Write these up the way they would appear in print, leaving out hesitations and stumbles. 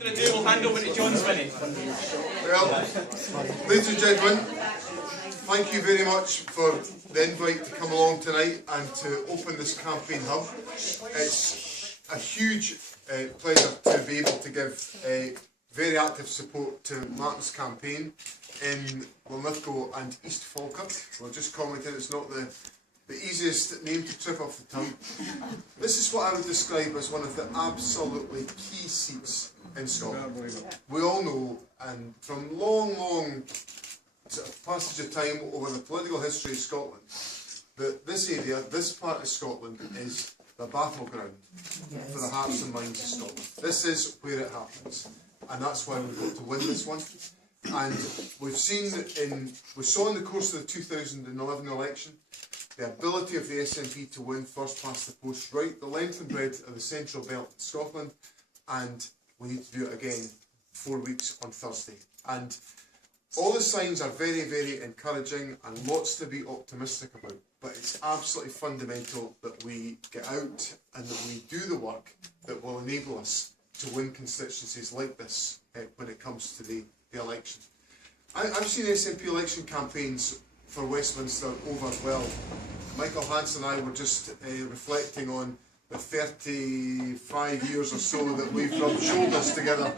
We'll hand over to John Swinneys. Well, ladies and gentlemen, thank you very much for the invite to come along tonight and to open this campaign hub. It's a huge pleasure to be able to give very active support to Martin's campaign in Linlithgow and East Falkirk. We're just commenting it's not the easiest name to trip off the tongue. This is what I would describe as one of the absolutely key seats in Scotland. We all know, and from long sort of passage of time over the political history of Scotland, that this area, this part of Scotland, is the battleground for the hearts and minds of Scotland. This is where it happens, and that's why we've got to win this one. And we saw in the course of the 2011 election the ability of the SNP to win first past the post right the length and breadth of the central belt in Scotland, and we need to do it again 4 weeks on Thursday. And all the signs are very encouraging and lots to be optimistic about, but it's absolutely fundamental that we get out and that we do the work that will enable us to win constituencies like this when it comes to the election. I've seen SNP election campaigns for Westminster over well. Michael Hanson and I were just reflecting on the 35 years or so that we've rubbed shoulders together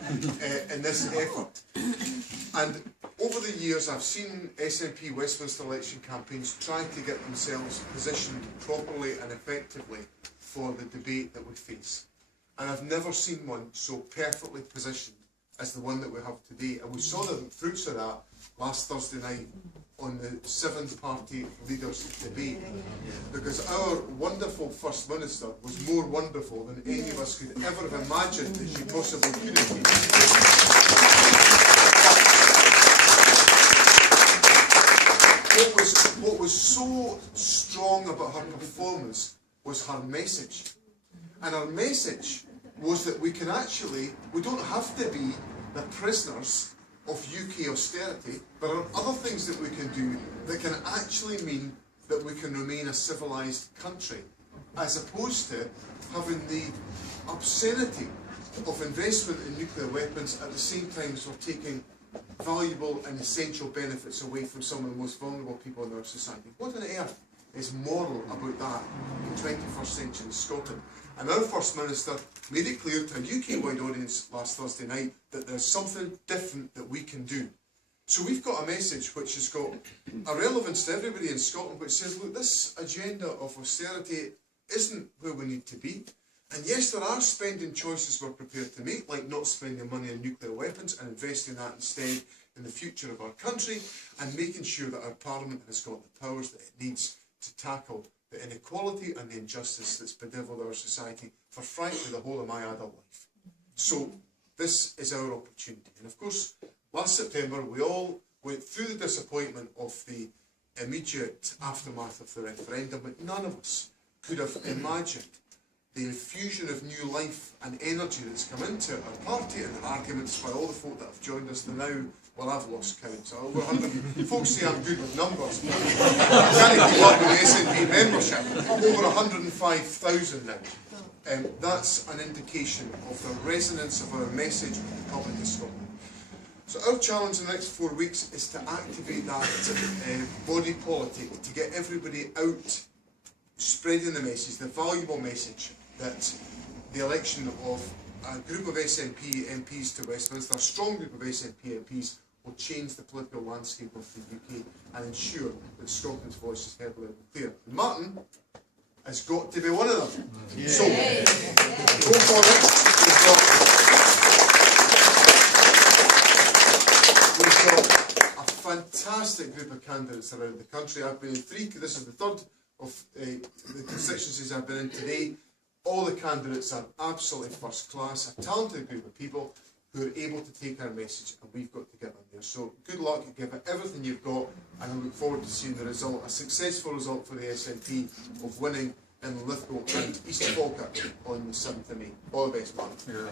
in this effort. And over the years I've seen SNP Westminster election campaigns try to get themselves positioned properly and effectively for the debate that we face. And I've never seen one so perfectly positioned as the one that we have today. And we saw the fruits of that last Thursday night on the 7th party leaders debate, because our wonderful First Minister was more wonderful than any of us could ever have imagined that she possibly could have been. What was so strong about her performance was her message. And her message was that we don't have to be the prisoners of UK austerity. There are other things that we can do that can actually mean that we can remain a civilised country, as opposed to having the obscenity of investment in nuclear weapons at the same time as we're taking valuable and essential benefits away from some of the most vulnerable people in our society. What on earth is moral about that in 21st century Scotland? And our First Minister made it clear to a UK-wide audience last Thursday night that there's something different that we can do. So we've got a message which has got a relevance to everybody in Scotland, which says, look, this agenda of austerity isn't where we need to be. And yes, there are spending choices we're prepared to make, like not spending money on nuclear weapons and investing that instead in the future of our country, and making sure that our Parliament has got the powers that it needs to tackle the inequality and the injustice that's bedeviled our society for, frankly, the whole of my adult life. So this is our opportunity. And of course, last September we all went through the disappointment of the immediate aftermath of the referendum, but none of us could have imagined the infusion of new life and energy that's come into our party and the arguments by all the folk that have joined us. Now, well, I've lost count, so over 100. Folks say I'm good with numbers, but I can't keep up with the SNP membership. Over 105,000 now. That's an indication of the resonance of our message with the public of Scotland. So our challenge in the next 4 weeks is to activate that body politic, to get everybody out spreading the message, the valuable message that the election of a group of SNP MPs to Westminster, a strong group of SNP MPs, will change the political landscape of the UK and ensure that Scotland's voice is heard loud and clear. And Martin has got to be one of them. Yeah. So, go forward. We've got a fantastic group of candidates around the country. I've been in 3, this is the third of the constituencies I've been in today. All the candidates are absolutely first class, a talented group of people who are able to take our message, and we've got to get them there. So good luck, give it everything you've got, and I look forward to seeing the result, a successful result for the SNP of winning in Linlithgow and East Falkirk on the 7th of May. All the best, Martin. Yeah.